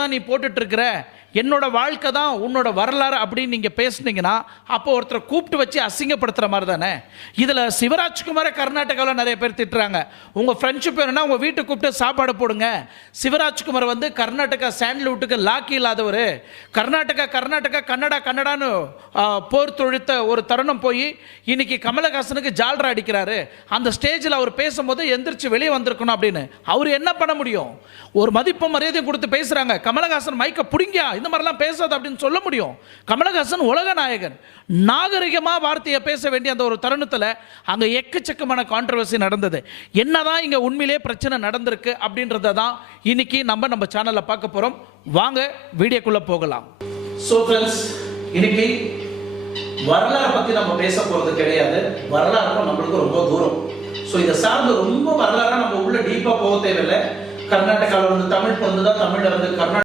தான் நீ போட்டுட்டு இருக்கிற, என்னோட வாழ்க்கை தான் உன்னோட வரலாறு அப்படின்னு நீங்கள் பேசுனீங்கன்னா அப்போ ஒருத்தரை கூப்பிட்டு வச்சு அசிங்கப்படுத்துகிற மாதிரி தானே. இதில் சிவராஜ்குமாரை கர்நாடகாவில் நிறைய பேர் திட்டுறாங்க. உங்கள் ஃப்ரெண்ட்ஷிப் வேணும்னா உங்கள் வீட்டுக்கு கூப்பிட்டு சாப்பாடு போடுங்க. சிவராஜ்குமார் வந்து கர்நாடகா சாண்டல்வுட்டுக்கு லாக்கி இல்லாதவர். கர்நாடகா கன்னடான்னு போர் தொழித்த ஒரு தருணம் போய் இன்னைக்கு கமலஹாசனுக்கு ஜால்ரா அடிக்கிறாரு. அந்த ஸ்டேஜில் அவர் பேசும்போது எந்திரிச்சு வெளியே வந்திருக்கணும் அப்படின்னு. அவர் என்ன பண்ண முடியும்? ஒரு மதிப்பு மரியாதையும் கொடுத்து பேசுகிறாங்க. கமலஹாசன் மைக்க பிடிங்கியா இந்த மாதிரிலாம் பேசாது அப்படின்னு சொல்ல முடியும். கமலஹாசன் உலக நாயகன். நாகரிகமாக வார்த்தையை பேச வேண்டிய அந்த ஒரு தருணத்தில் அங்கே எக்கச்சக்கமான கான்ட்ரவர்சி நடந்தது. என்னதான் இங்கே உண்மையிலே பிரச்சனை நடந்திருக்கு அப்படின்றத தான் இன்னைக்கு நம்ம சேனலில் பார்க்க போகிறோம். வாங்க வீடியோக்குள்ளே போகலாம். ஸோ ஃப்ரெண்ட்ஸ், இன்னைக்கு வரலாறு பற்றி நம்ம பேச போகிறது கிடையாது. வரலாறுக்கும் நம்மளுக்கு ரொம்ப தூரம். ஸோ இதை சார்ந்து ரொம்ப வரலாறாக நம்ம உள்ள டீப்பாக போக தேவையில்லை. கர்நாடகாவில் வந்து தமிழ் பிறந்ததா, தமிழ் இருந்து கர்நாடகா